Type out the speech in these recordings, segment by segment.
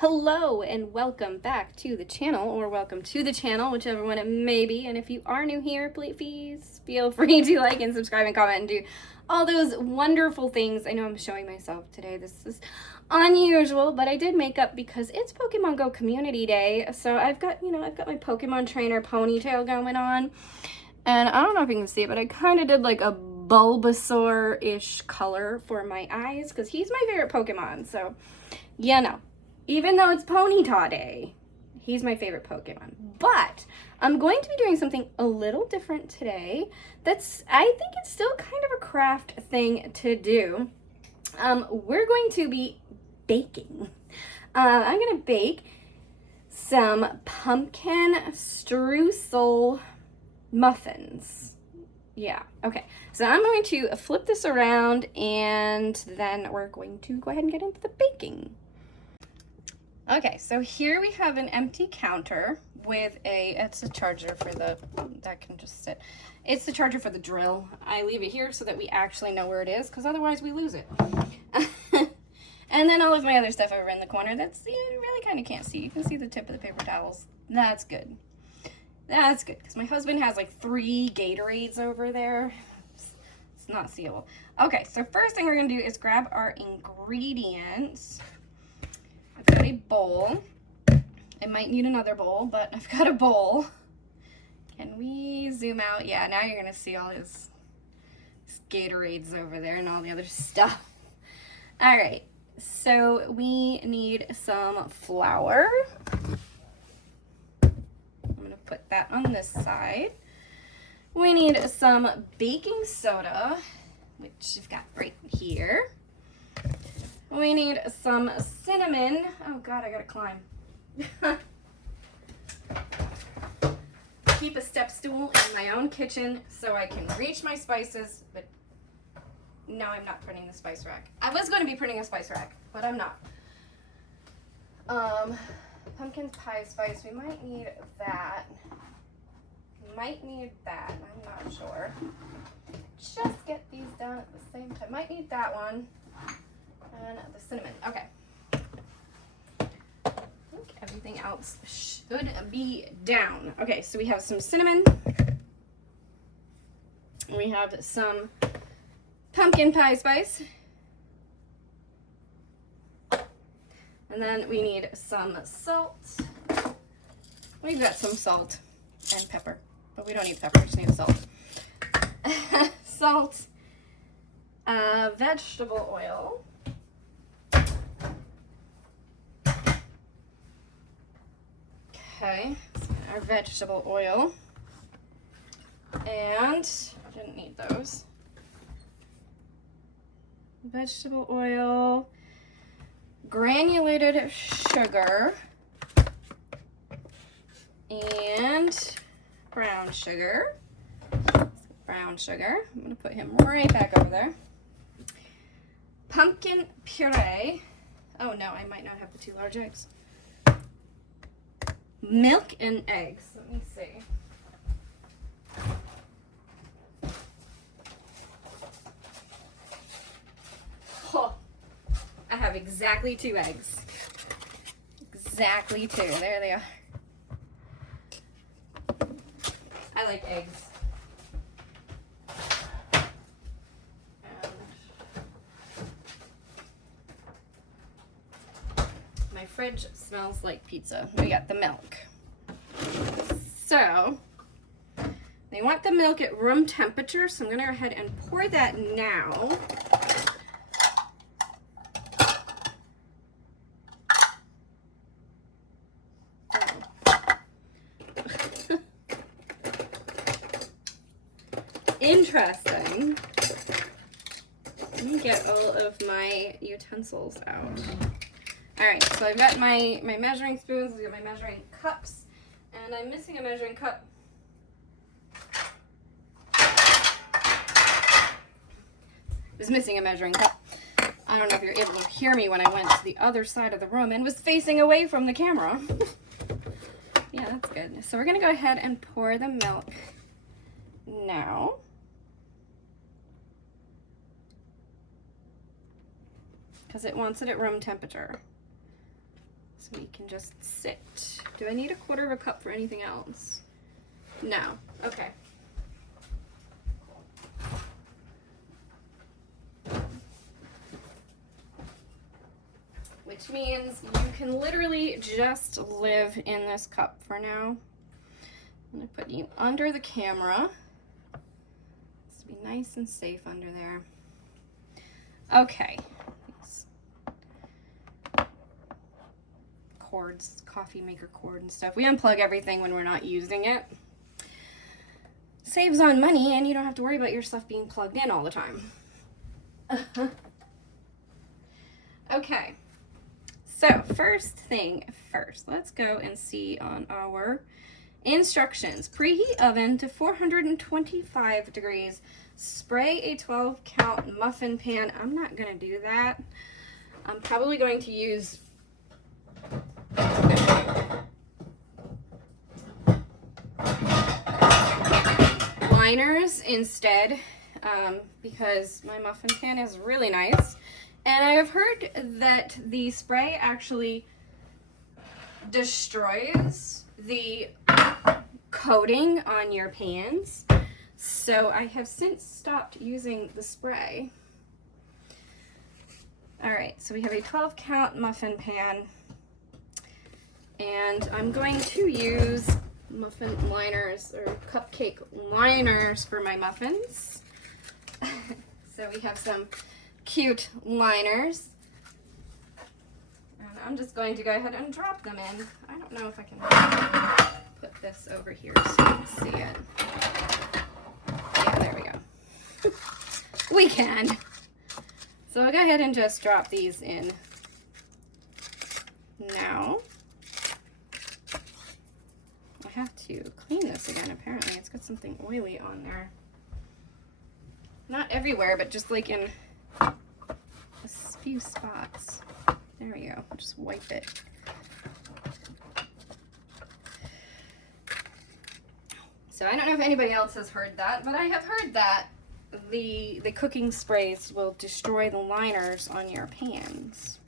Hello and welcome back to the channel, or welcome to the channel, whichever one it may be. And if you are new here, please feel free to like and subscribe and comment and do all those wonderful things. I know I'm showing myself today. This is unusual, but I did makeup because it's Pokemon Go Community Day. So I've got my Pokemon trainer ponytail going on. And I don't know if you can see it, but I kind of did like a Bulbasaur-ish color for my eyes because he's my favorite Pokemon. So, even though it's Ponyta Day, he's my favorite Pokemon. But I'm going to be doing something a little different today. I think it's still kind of a craft thing to do. We're going to be baking. I'm going to bake some pumpkin streusel muffins. Yeah, okay. So I'm going to flip this around and then we're going to go ahead and get into the baking. Okay, so here we have an empty counter with it's a charger for that can just sit. It's the charger for the drill. I leave it here so that we actually know where it is, because otherwise we lose it. And then all of my other stuff over in the corner that's, you really kind of can't see. You can see the tip of the paper towels. That's good. That's good, because my husband has like 3 Gatorades over there. It's not seeable. Okay, so first thing we're going to do is grab our ingredients. I've got a bowl. I might need another bowl, but I've got a bowl. Can we zoom out? Yeah, now you're going to see all his Gatorades over there and all the other stuff. All right, so we need some flour. I'm going to put that on this side. We need some baking soda, which I've got right here. We need some cinnamon. Oh God, I gotta climb. Keep a step stool in my own kitchen so I can reach my spices, but no, I'm not printing the spice rack. I was going to be printing a spice rack, but I'm not. Pumpkin pie spice, we might need that. I'm not sure. Just get these done at the same time. Might need that one. And the cinnamon. Okay. I think everything else should be down. Okay, so we have some cinnamon. We have some pumpkin pie spice. And then we need some salt. We've got some salt and pepper, but we don't need pepper, we just need salt. Salt, vegetable oil. Okay, so our vegetable oil, and I didn't need those. Vegetable oil, granulated sugar, and brown sugar. I'm going to put him right back over there. Pumpkin puree. Oh no, I might not have the 2 large eggs. Milk and eggs. Let me see. Oh, I have exactly 2 eggs. Exactly 2. There they are. I like eggs. My fridge smells like pizza. We got the milk. So, they want the milk at room temperature, so I'm going to go ahead and pour that now. Interesting. Let me get all of my utensils out. Alright, so I've got my measuring spoons, I've got my measuring cups, and I'm missing a measuring cup. I was missing a measuring cup. I don't know if you're able to hear me when I went to the other side of the room and was facing away from the camera. Yeah, that's good. So we're going to go ahead and pour the milk now. Because it wants it at room temperature. So we can just sit. Do I need a 1/4 cup for anything else? No. Okay. Which means you can literally just live in this cup for now. I'm going to put you under the camera. This will be nice and safe under there. Okay. These cords, coffee maker cord and stuff. We unplug everything when we're not using it. Saves on money, and you don't have to worry about your stuff being plugged in all the time. Okay. So first thing first, let's go and see on our instructions. Preheat oven to 425 degrees. Spray a 12 count muffin pan. I'm not going to do that. I'm probably going to use liners instead because my muffin pan is really nice. And I have heard that the spray actually destroys the coating on your pans. So I have since stopped using the spray. All right, so we have a 12 count muffin pan. And I'm going to use muffin liners or cupcake liners for my muffins. So we have some cute liners. And I'm just going to go ahead and drop them in. I don't know if I can put this over here so you can see it. Yeah, there we go. We can. So I'll go ahead and just drop these in now. I have to clean this again, apparently. It's got something oily on there. Not everywhere, but just like in a few spots. There we go. I'll just wipe it. So I don't know if anybody else has heard that, but I have heard that the cooking sprays will destroy the liners on your pans.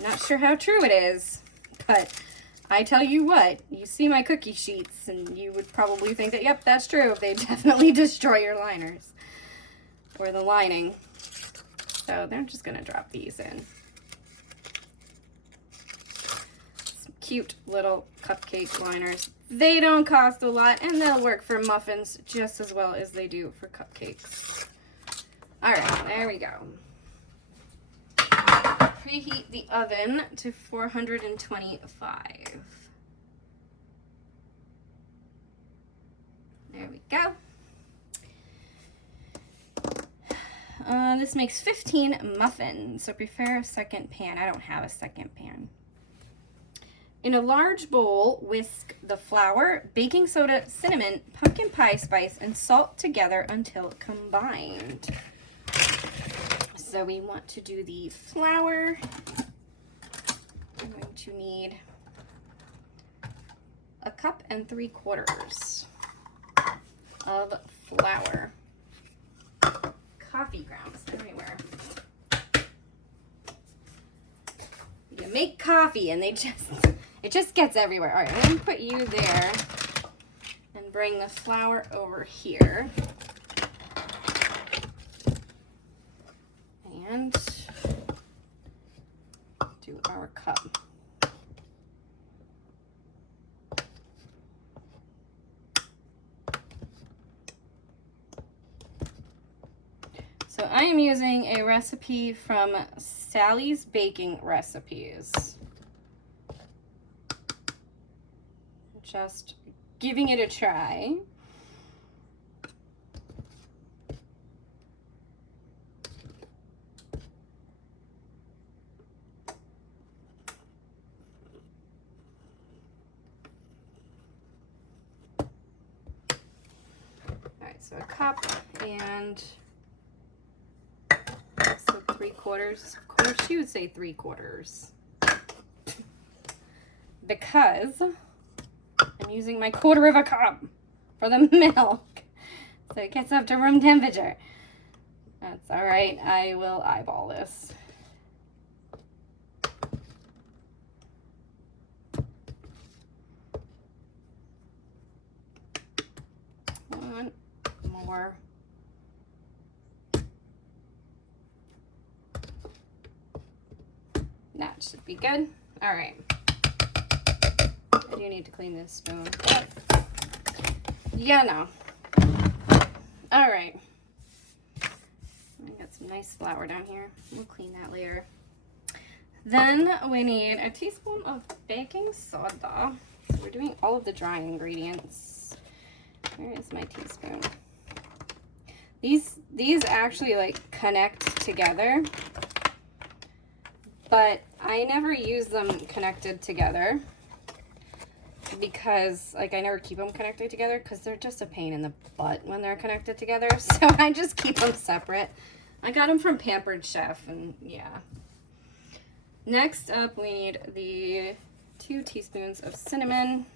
Not sure how true it is, but I tell you what, you see my cookie sheets and you would probably think that, yep, that's true. They definitely destroy your liners or the lining. So they're just gonna drop these in. Some cute little cupcake liners. They don't cost a lot and they'll work for muffins just as well as they do for cupcakes. All right, there we go. Preheat the oven to 425. There we go. This makes 15 muffins, so prepare a second pan. I don't have a second pan. In a large bowl, whisk the flour, baking soda, cinnamon, pumpkin pie spice, and salt together until combined. So we want to do the flour. I'm going to need 1 3/4 cups of flour. Coffee grounds everywhere. You make coffee and it just gets everywhere. All right, I'm going to put you there and bring the flour over here. And do our cup. So I am using a recipe from Sally's Baking Recipes. Just giving it a try. So 1 cup and so 3/4. Of course, she would say 3/4 because I'm using my 1/4 cup for the milk, so it gets up to room temperature. That's all right. I will eyeball this. One more. That should be good. All right. I do need to clean this spoon. Yeah, no. All right. I got some nice flour down here. We'll clean that later. Then we need a teaspoon of baking soda. So we're doing all of the dry ingredients. Where is my teaspoon? These actually like connect together, but I never use them connected together because like I never keep them connected together because they're just a pain in the butt when they're connected together. So I just keep them separate. I got them from Pampered Chef, and yeah. Next up, we need the 2 teaspoons of cinnamon.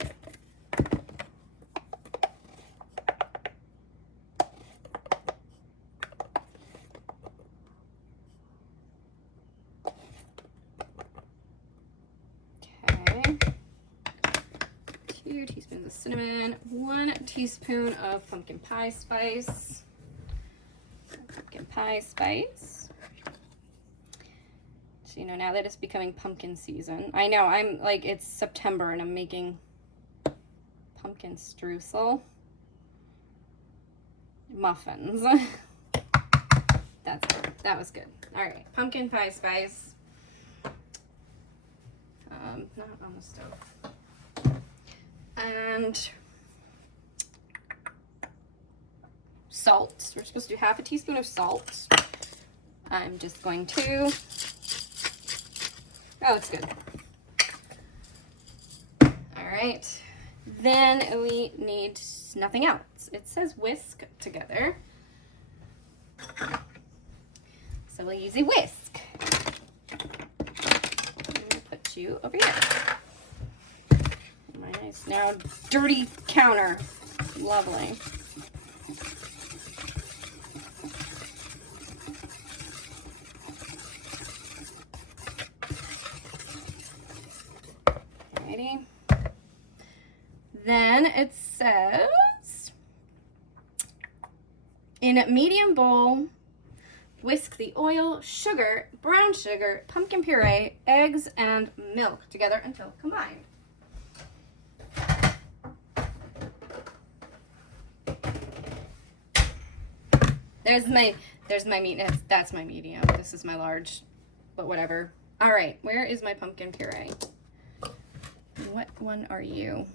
Okay. 2 teaspoons of cinnamon, 1 teaspoon of pumpkin pie spice. Pumpkin pie spice. So, you know, now that it's becoming pumpkin season, I know I'm like, it's September and I'm making pumpkin streusel muffins. That's good. That was good. All right, pumpkin pie spice. Not on the stove. And salt. We're supposed to do half a teaspoon of salt. I'm just going to, oh, it's good. All right. Then we need nothing else. It says whisk together. So we'll use a whisk. I'm gonna put you over here. My nice now dirty counter. Lovely. Alrighty. Then it says, in a medium bowl, whisk the oil, sugar, brown sugar, pumpkin puree, eggs, and milk together until combined. There's my meat. That's my medium. This is my large, but whatever. All right, where is my pumpkin puree? What one are you?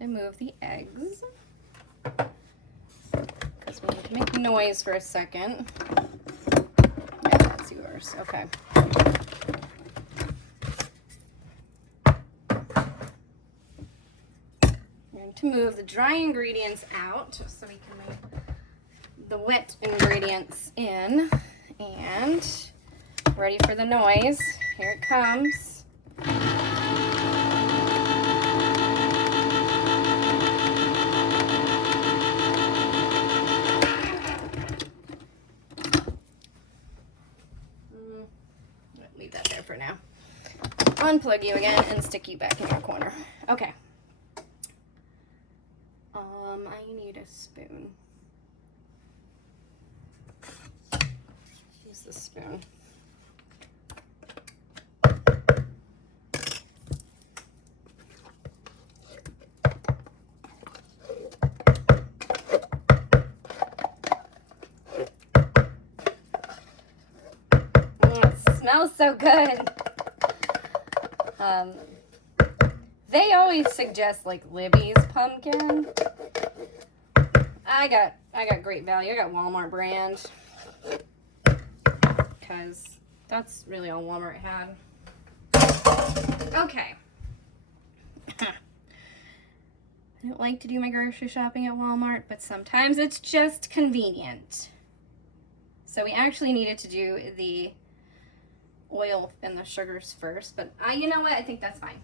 And move the eggs because we need to make noise for a second. Yeah, that's yours. Okay. We're going to move the dry ingredients out so we can move the wet ingredients in. And ready for the noise. Here it comes. Leave that there for now. Unplug you again and stick you back in your corner. Okay. I need a spoon. Use the spoon. Smells so good. They always suggest like Libby's pumpkin. I got great value. I got Walmart brand because that's really all Walmart had. Okay. I don't like to do my grocery shopping at Walmart, but sometimes it's just convenient. So we actually needed to do the oil and the sugars first, but you know what? I think that's fine.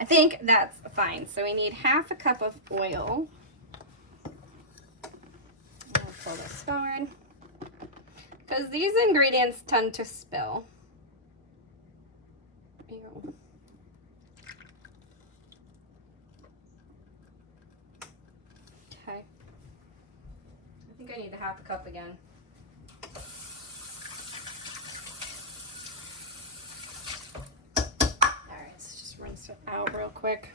I think that's fine. So we need half a cup of oil. pull this forward. Because these ingredients tend to spill. Ew. Okay. I think I need the half a cup again. Alright, let's just rinse it out real quick.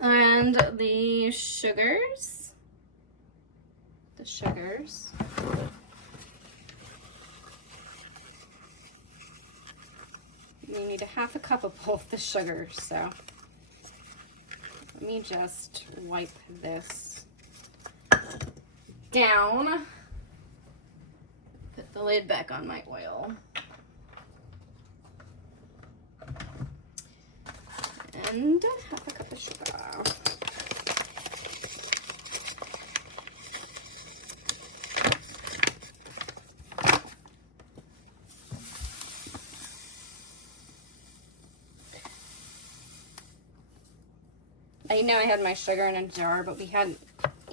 And the sugars. You need a half a cup of both the sugars, so let me just wipe this down. Put the lid back on my oil. And half a cup of sugar. I know I had my sugar in a jar, but we had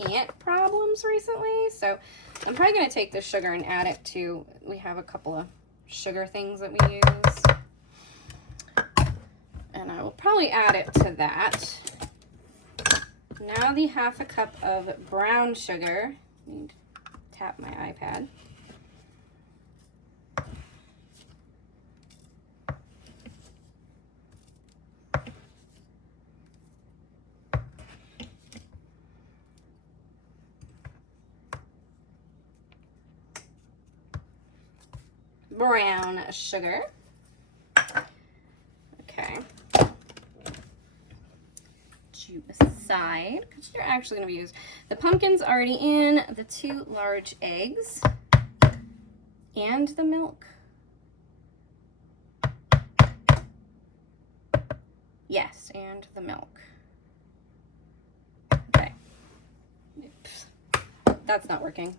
ant problems recently, so I'm probably going to take the sugar and add it to, we have a couple of sugar things that we use, and I will probably add it to that. Now the half a cup of brown sugar. I need to tap my iPad. Brown sugar. Okay. You aside, because you're actually going to be used. The pumpkin's already in, the 2 large eggs, and the milk. Yes, and the milk. Okay. Oops. That's not working.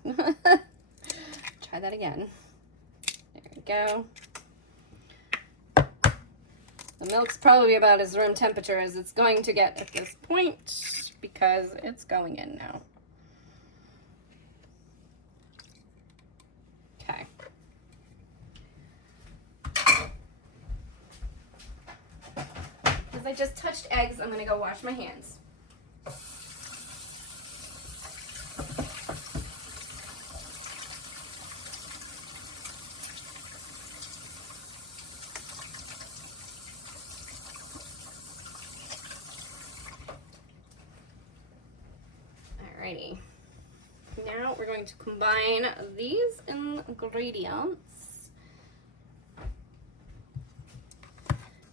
Try that again. There we go. The milk's probably about as room temperature as it's going to get at this point because it's going in now. Okay. Because I just touched eggs, I'm going to go wash my hands. Alrighty. Now we're going to combine these ingredients.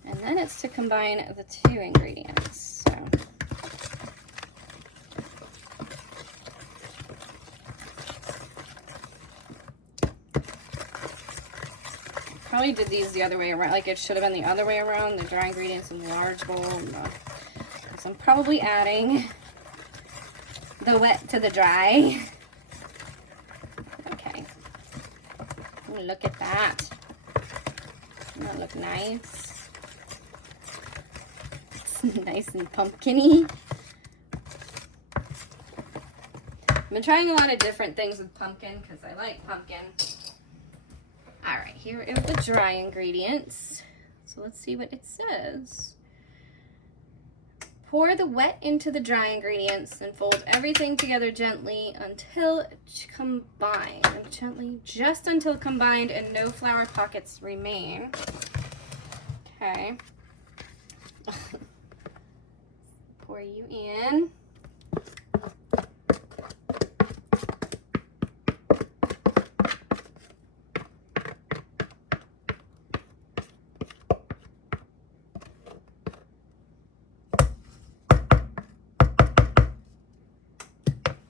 And then it's to combine the 2 ingredients. So probably did these the other way around, like it should have been the other way around, the dry ingredients in the large bowl. No. So I'm probably adding the wet to the dry. Okay. Ooh, look at that. Doesn't that look nice? It's nice and pumpkin-y. I've been trying a lot of different things with pumpkin because I like pumpkin. Alright, here is the dry ingredients. So let's see what it says. Pour the wet into the dry ingredients and fold everything together gently until combined. Gently, just until combined and no flour pockets remain. Okay. Pour you in.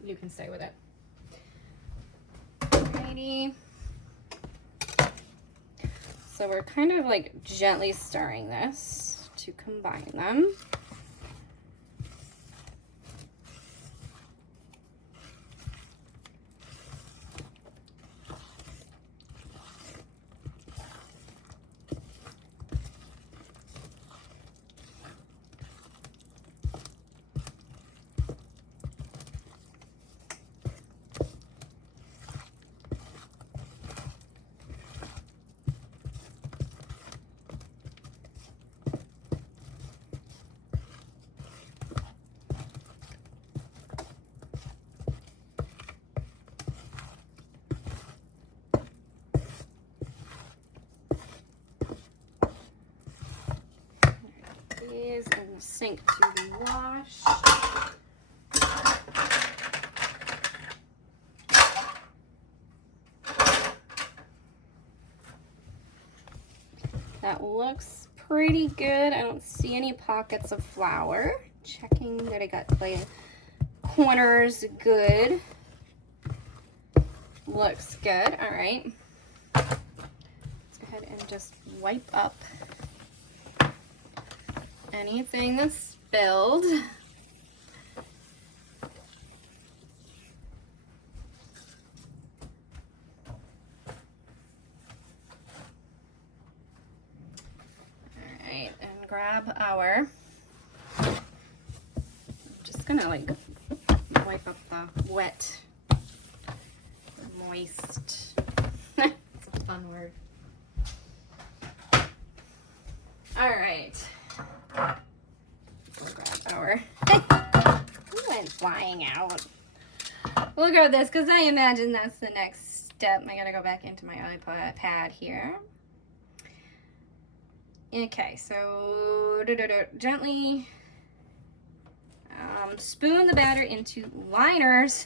You can stay with it. Alrighty. So we're kind of like gently stirring this to combine them. sink to be washed. That looks pretty good. I don't see any pockets of flour. Checking that I got the corners good. Looks good. All right. Let's go ahead and just wipe up anything that's spilled. Grab our, I'm just gonna like wipe up the wet, moist, it's a fun word. All right, we'll grab our, it went flying out. We'll grab this because I imagine that's the next step. I gotta go back into my iPad here. Okay, so gently spoon the batter into liners,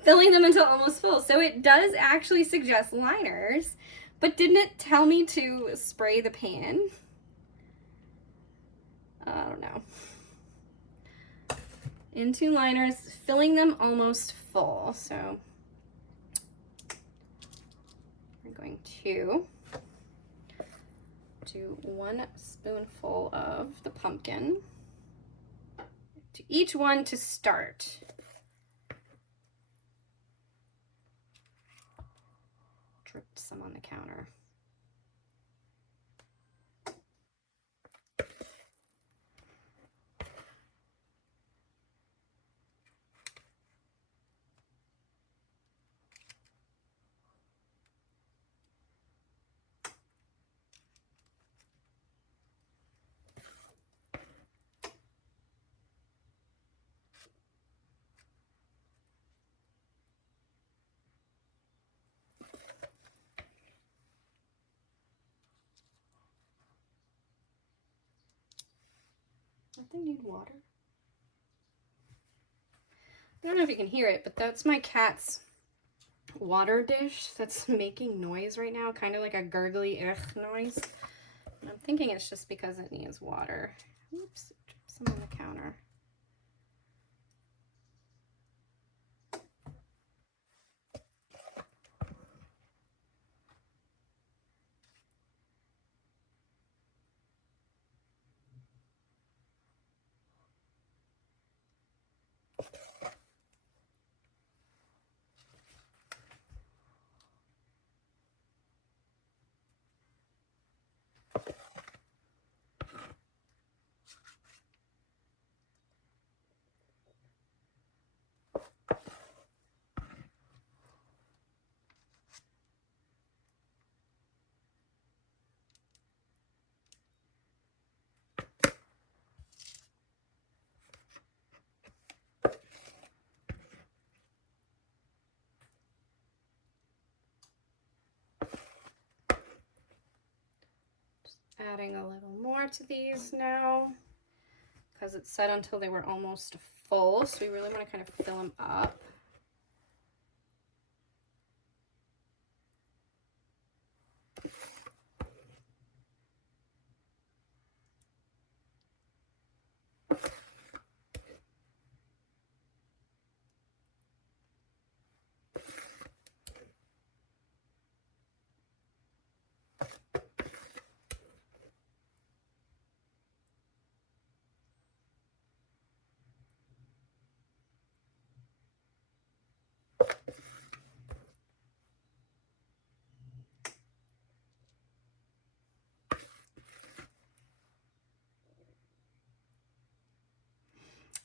filling them until almost full. So it does actually suggest liners, but didn't it tell me to spray the pan? I don't know. Into liners, filling them almost full. So we're going to do 1 spoonful of the pumpkin to each one to start. Dripped some on the counter. Don't they need water? I don't know if you can hear it, but that's my cat's water dish that's making noise right now, kind of like a gurgly noise. And I'm thinking it's just because it needs water. Oops, dropped some on the counter. Adding a little more to these now because it said until they were almost full, so we really want to kind of fill them up.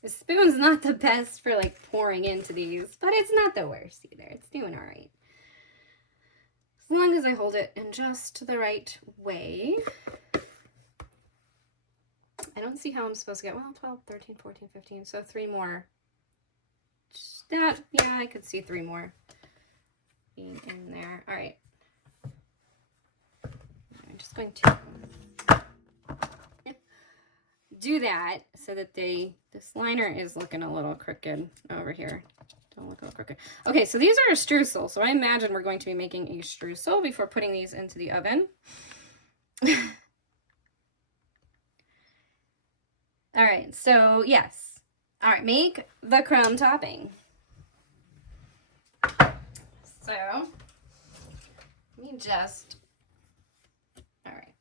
The spoon's not the best for like pouring into these, but it's not the worst either. It's doing all right. As long as I hold it in just the right way. I don't see how I'm supposed to get, well, 12, 13, 14, 15, so 3 more. That, yeah, I could see 3 more being in there. All right. I'm just going to do that so that this liner is looking a little crooked over here. Don't look a little crooked. Okay, so these are a streusel. So I imagine we're going to be making a streusel before putting these into the oven. All right, so yes. All right, make the crumb topping. So let me just, all right.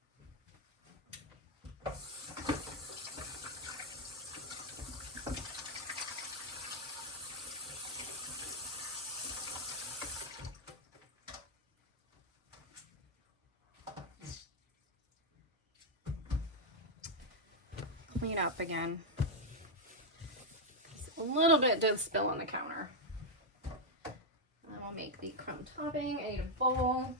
Clean up again. A little bit did spill on the counter. And I'll make the crumb topping. I need a bowl.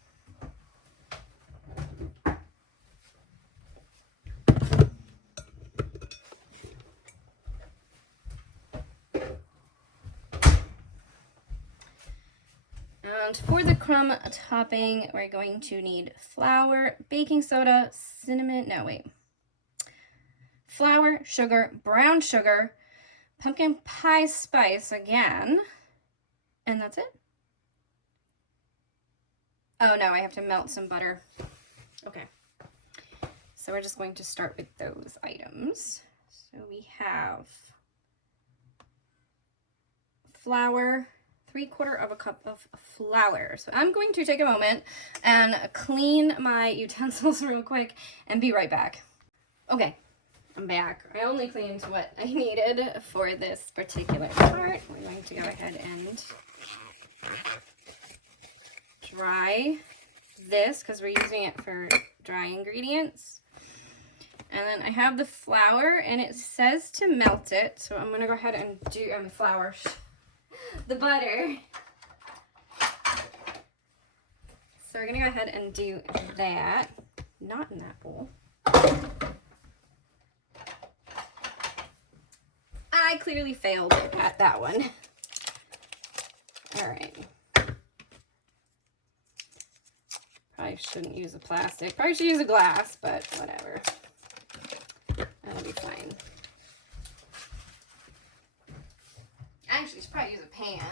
And for the crumb topping, we're going to need flour, baking soda, cinnamon, no wait. Flour, sugar, brown sugar, pumpkin pie spice again, and that's it. Oh no, I have to melt some butter. Okay, so we're just going to start with those items. So we have flour, 3/4 cup of flour. So I'm going to take a moment and clean my utensils real quick and be right back. Okay, I'm back. I only cleaned what I needed for this particular part. We're going to go ahead and dry this because we're using it for dry ingredients. And then I have the flour and it says to melt it. So I'm going to go ahead and do flour. The butter. So we're going to go ahead and do that. Not in that bowl. I clearly failed at that one. All right. Probably shouldn't use a plastic. Probably should use a glass, but whatever. That'll be fine. Actually, should probably use a pan.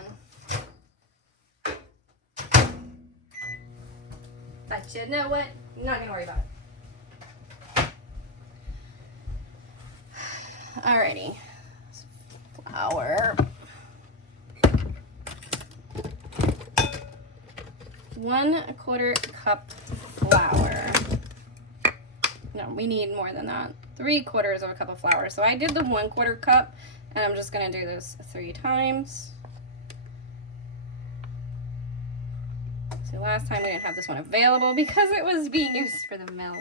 But you know what? I'm not gonna worry about it. Alrighty. Flour. 1/4 cup flour. No, we need more than that. 3/4 cup of flour. So I did the 1/4 cup, and I'm just gonna do this 3 times. So last time we didn't have this one available because it was being used for the milk.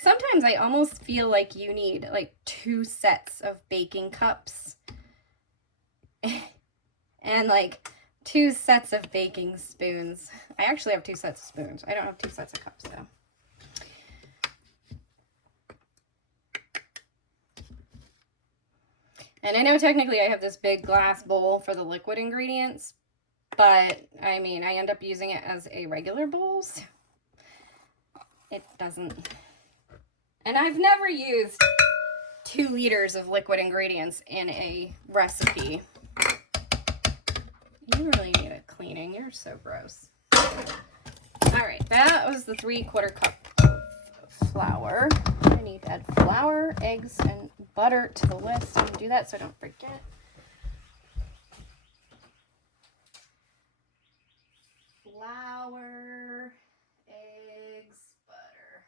Sometimes I almost feel like you need like 2 sets of baking cups and like 2 sets of baking spoons. I actually have 2 sets of spoons. I don't have 2 sets of cups though. And I know technically I have this big glass bowl for the liquid ingredients, but I mean, I end up using it as a regular bowl, so it doesn't. And I've never used 2 liters of liquid ingredients in a recipe. You really need a cleaning. You're so gross. All right, that was the 3/4 cup of flour. I need to add flour, eggs, and butter to the list. I'm going to do that so I don't forget. Flour, eggs, butter.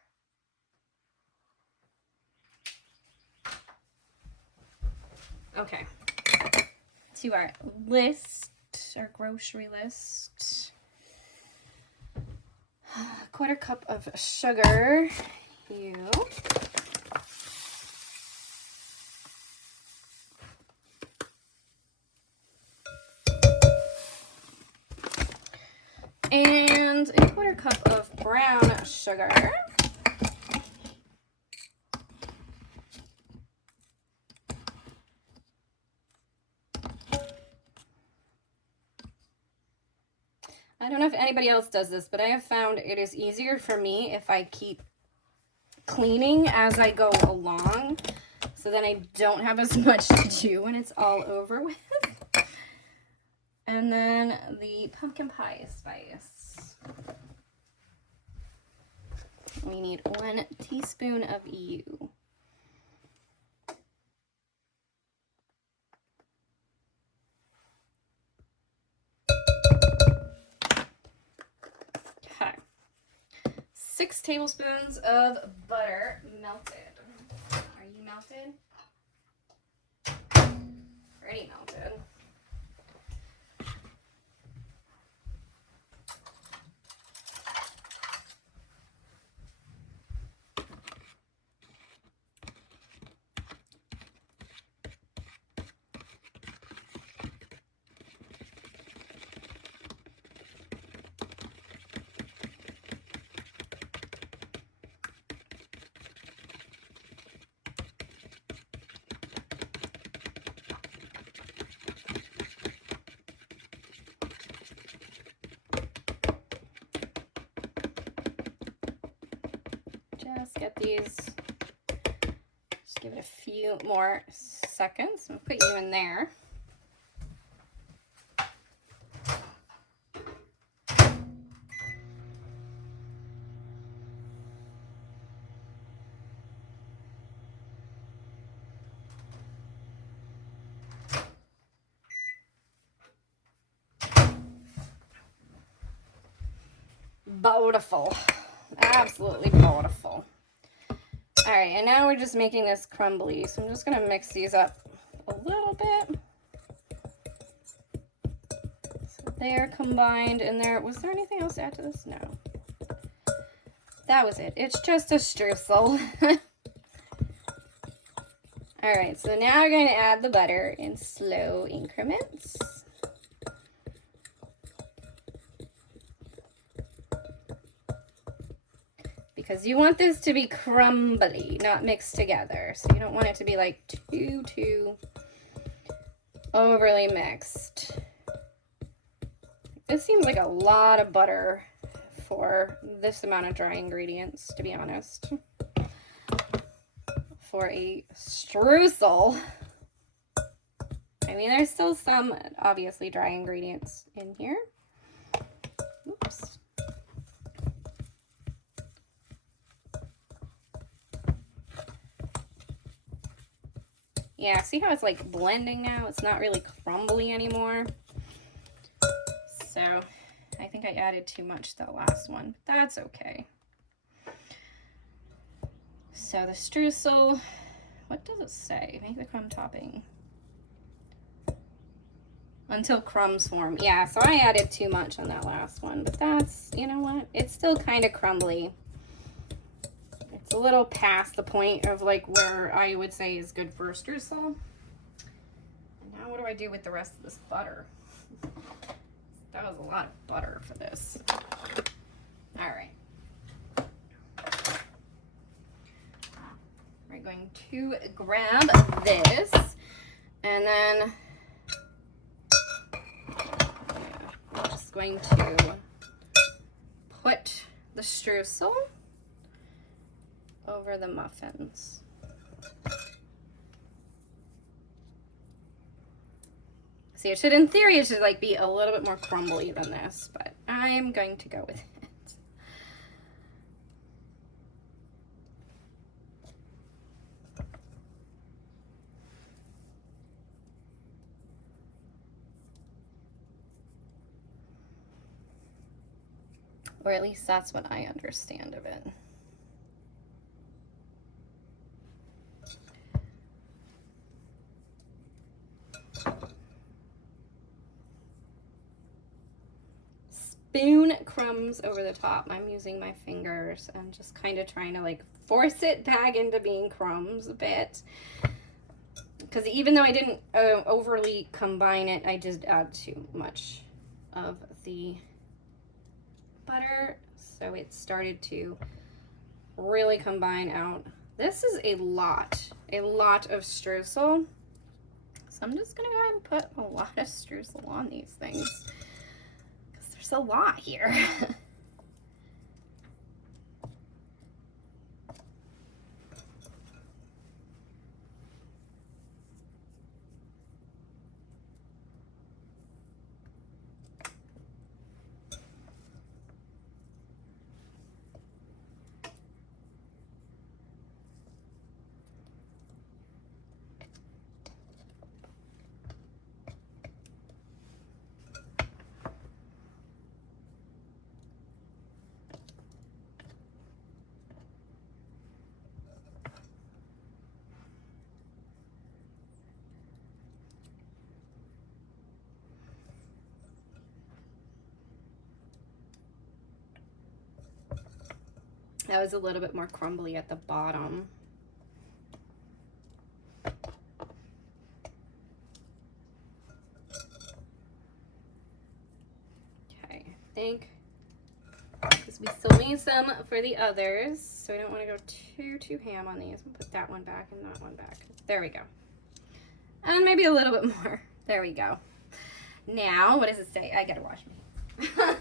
Okay. To our list, our grocery list. 1/4 cup of sugar. And 1/4 cup of brown sugar. I don't know if anybody else does this, but I have found it is easier for me if I keep cleaning as I go along, so then I don't have as much to do when it's all over with. And then the pumpkin pie spice. We need 1 teaspoon of EU. Okay. 6 tablespoons of butter melted. Are you melted? Pretty melted. Just get these, just give it a few more seconds. I'll put you in there. Beautiful. Absolutely beautiful. All right, and now we're just making this crumbly. So I'm just gonna mix these up a little bit. So they're combined in there. Was there anything else to add to this? No. That was it. It's just a streusel. All right, so now we're going to add the butter in slow increments. Because you want this to be crumbly, not mixed together. So you don't want it to be like too overly mixed. This seems like a lot of butter for this amount of dry ingredients, to be honest. For a streusel. I mean, there's still some obviously dry ingredients in here. Oops. Yeah, see how it's like blending now? It's not really crumbly anymore. So I think I added too much to the last one, but that's okay. So the streusel, what does it say? Make the crumb topping. Until crumbs form. Yeah, so I added too much on that last one, but that's, you know what? It's still kind of crumbly. It's a little past the point of like where I would say is good for a streusel. And now what do I do with the rest of this butter? That was a lot of butter for this. All right. We're going to grab this and then I'm just going to put the streusel over the muffins. See, it should, in theory, it should like be a little bit more crumbly than this, but I'm going to go with it. Or at least that's what I understand of it. Spoon crumbs over the top. I'm using my fingers and just kind of trying to like force it back into being crumbs a bit. Because even though I didn't overly combine it, I just add too much of the butter. So it started to really combine out. This is a lot of streusel. So I'm just gonna go ahead and put a lot of streusel on these things. There's a lot here. That was a little bit more crumbly at the bottom. Okay, I think, because we still need some for the others, so we don't want to go too ham on these. We'll put that one back and that one back. There we go. And maybe a little bit more. There we go. Now, what does it say? I gotta wash my hands.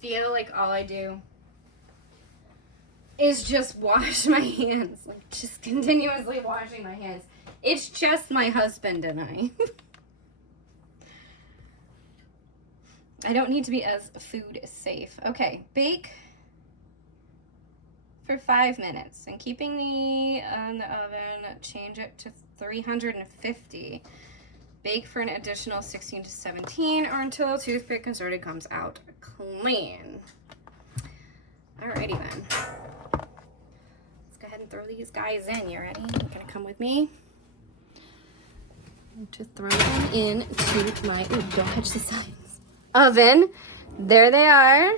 Feel like all I do is just wash my hands, like just continuously washing my hands. It's just my husband and I. I don't need to be as food safe. Okay, bake for 5 minutes, and keeping the oven, change it to 350. Bake for an additional 16 to 17 or until toothpick inserted comes out clean. Alrighty then. Let's go ahead and throw these guys in. You ready? You're gonna come with me to throw them into my, ooh, don't touch the sides, oven. There they are.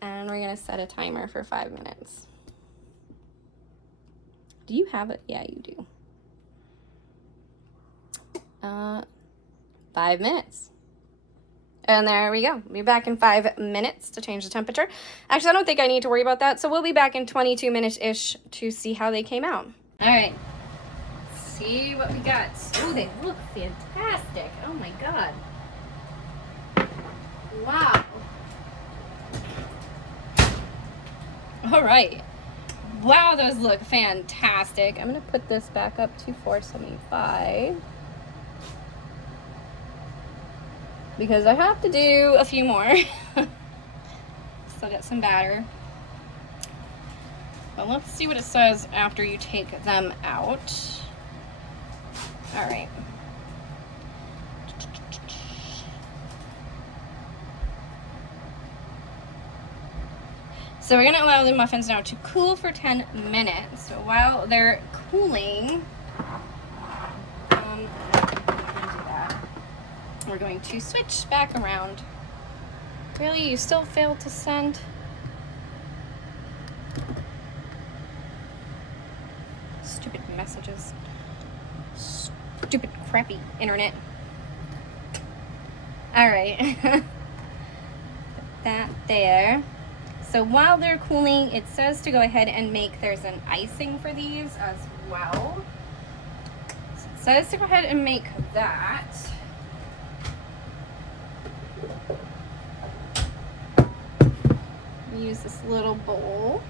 And we're gonna set a timer for 5 minutes. Do you have it? Yeah, you do. 5 minutes. And there we go. We'll be back in 5 minutes to change the temperature. Actually, I don't think I need to worry about that. So we'll be back in 22 minutes-ish to see how they came out. All right. Let's see what we got. Oh, they look fantastic. Oh my God. Wow. All right. Wow, those look fantastic. I'm going to put this back up to 475. Because I have to do a few more. Still got some batter. But let's see what it says after you take them out. All right. So we're gonna allow the muffins now to cool for 10 minutes. So while they're cooling, we're going to switch back around. Really, you still failed to send? Stupid messages. Stupid crappy internet. All right. Put that there. So while they're cooling, it says to go ahead and make, there's an icing for these as well. So it says to go ahead and make that. Use this little bowl,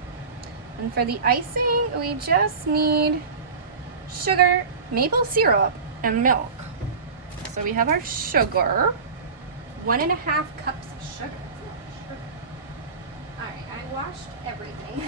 and for the icing we just need sugar, maple syrup, and milk. So we have our sugar, 1.5 cups of sugar. All right, I washed everything.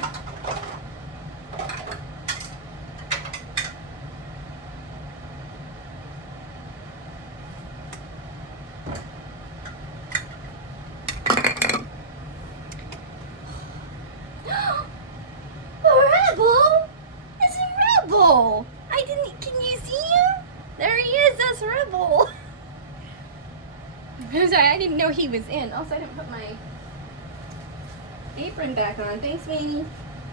I didn't know he was in. Also, I didn't put my apron back on. Thanks, Weenie.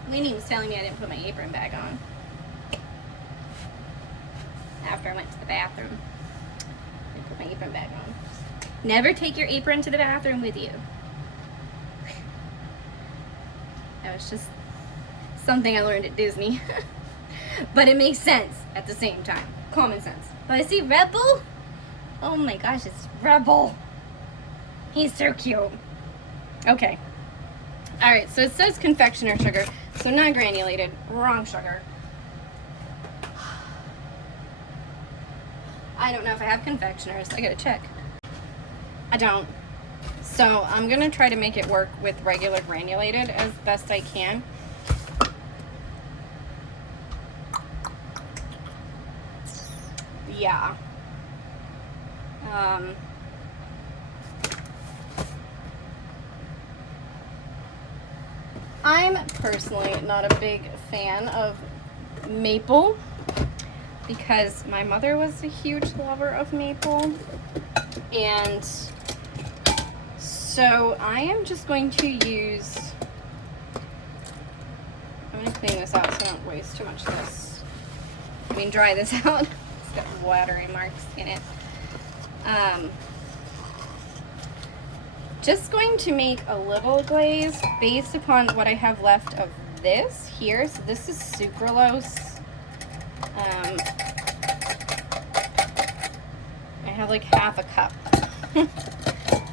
Weenie was telling me I didn't put my apron back on after I went to the bathroom. I put my apron back on. Never take your apron to the bathroom with you. That was just something I learned at Disney. But it makes sense at the same time. Common sense. But I see Rebel. Oh my gosh, it's Rebel. He's so cute. Okay. All right, so it says confectioner sugar, so not granulated, wrong sugar. I don't know if I have confectioners. I gotta check. I don't. So I'm gonna try to make it work with regular granulated as best I can. Yeah. I'm personally not a big fan of maple because my mother was a huge lover of maple, and so I am just going to use, I'm going to clean this out so I don't waste too much of this. I mean, dry this out. It's got watery marks in it. Just going to make a little glaze based upon what I have left of this here. So this is sucralose. I have like half a cup.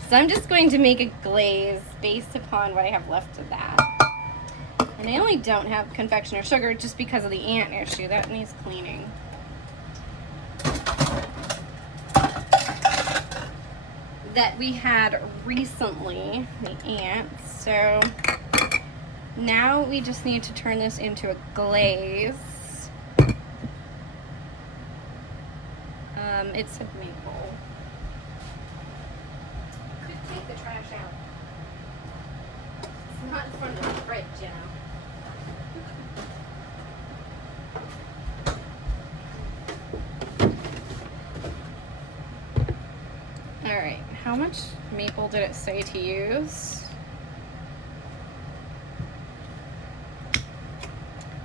So I'm just going to make a glaze based upon what I have left of that. And I only don't have confectioner sugar just because of the ant issue. That needs cleaning. That we had recently, the ants. So now we just need to turn this into a glaze. It's a maple. Could take the trash out. It's not in front of the fridge, you know. Alright, how much maple did it say to use?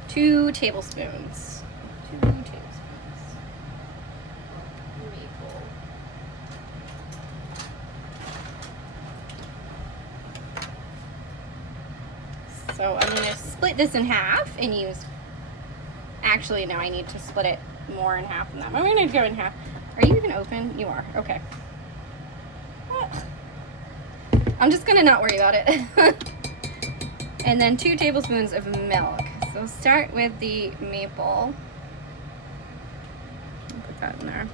2 tablespoons. 2 tablespoons. Maple. So I'm going to split this in half and use, actually no, I need to split it more in half than that. I'm going to go in half. Are you even open? You are. Okay. I'm just gonna not worry about it. And then 2 tablespoons of milk. So start with the maple. I'll put that in there.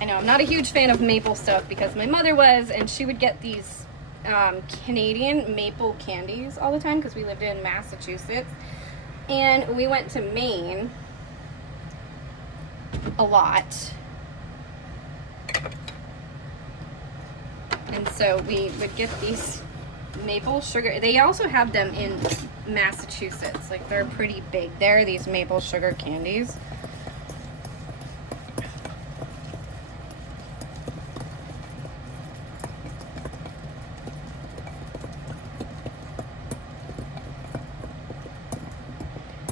I know I'm not a huge fan of maple stuff because my mother was, and she would get these Canadian maple candies all the time because we lived in Massachusetts. And we went to Maine a lot. And so we would get these maple sugar. They also have them in Massachusetts. Like, they're pretty big. They're these maple sugar candies.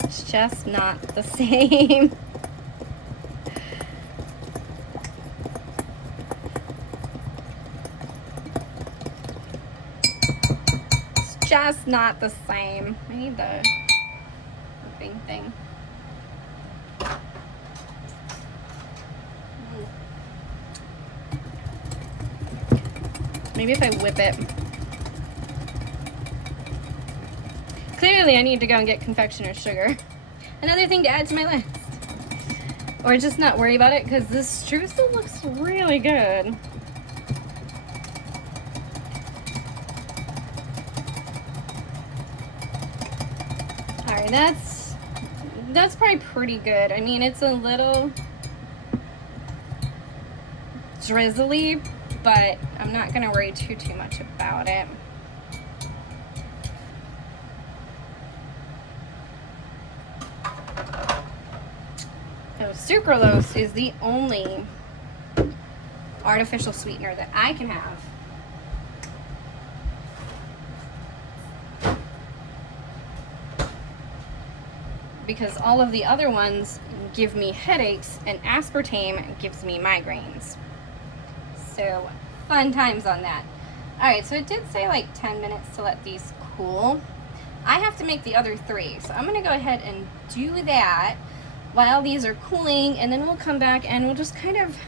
It's just not the same. It's just not the same. I need the whipping thing. Maybe if I whip it. Clearly I need to go and get confectioner's sugar. Another thing to add to my list. Or just not worry about it because this streusel looks really good. Alright, that's probably pretty good. I mean, it's a little drizzly, but I'm not gonna worry too much about it. So sucralose is the only artificial sweetener that I can have. Because all of the other ones give me headaches and aspartame gives me migraines. So fun times on that. Alright, so it did say like 10 minutes to let these cool. I have to make the other 3, so I'm going to go ahead and do that while these are cooling, and then we'll come back and we'll just kind of,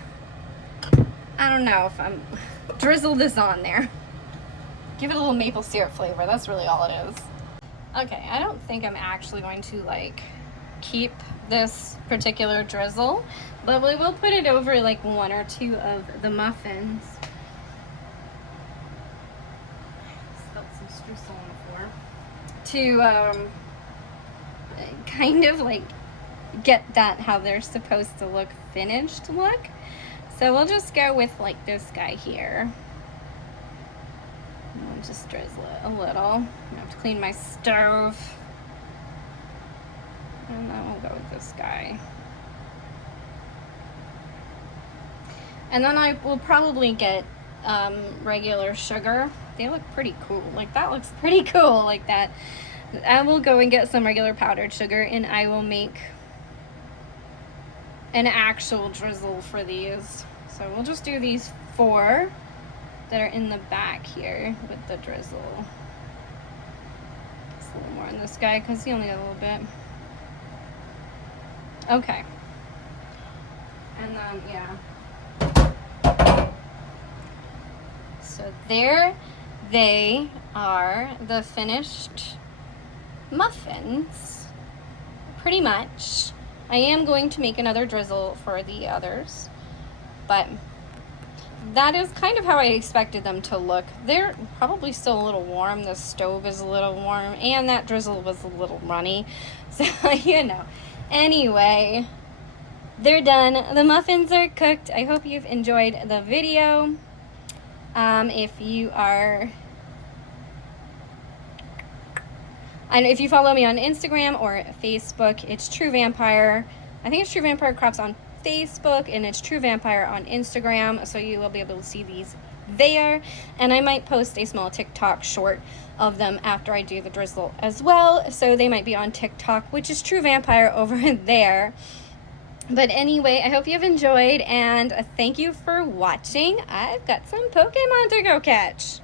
I don't know if I'm, drizzle this on there. Give it a little maple syrup flavor, that's really all it is. Okay, I don't think I'm actually going to like keep this particular drizzle, but we will put it over like 1 or 2 of the muffins. Spilled some streusel on the floor. To kind of like get that how they're supposed to look finished look. So we'll just go with like this guy here. I'll just drizzle it a little. I have to clean my stove. And then we'll go with this guy. And then I will probably get regular sugar. They look pretty cool. Like that looks pretty cool like that. I will go and get some regular powdered sugar and I will make an actual drizzle for these. So we'll just do these 4 that are in the back here with the drizzle. Just a little more on this guy because he only got a little bit. Okay. And then, yeah. So there they are, the finished muffins, pretty much. I am going to make another drizzle for the others, but that is kind of how I expected them to look. They're probably still a little warm. The stove is a little warm, and that drizzle was a little runny. So, you know. Anyway, they're done. The muffins are cooked. I hope you've enjoyed the video. If you follow me on Instagram or Facebook, it's Truvampire. I think it's Truvampire Crops on Facebook, and it's Truvampire on Instagram, so you will be able to see these there. And I might post a small TikTok short of them after I do the drizzle as well, so they might be on TikTok, which is Truvampire over there. But anyway, I hope you've enjoyed, and thank you for watching. I've got some Pokemon to go catch.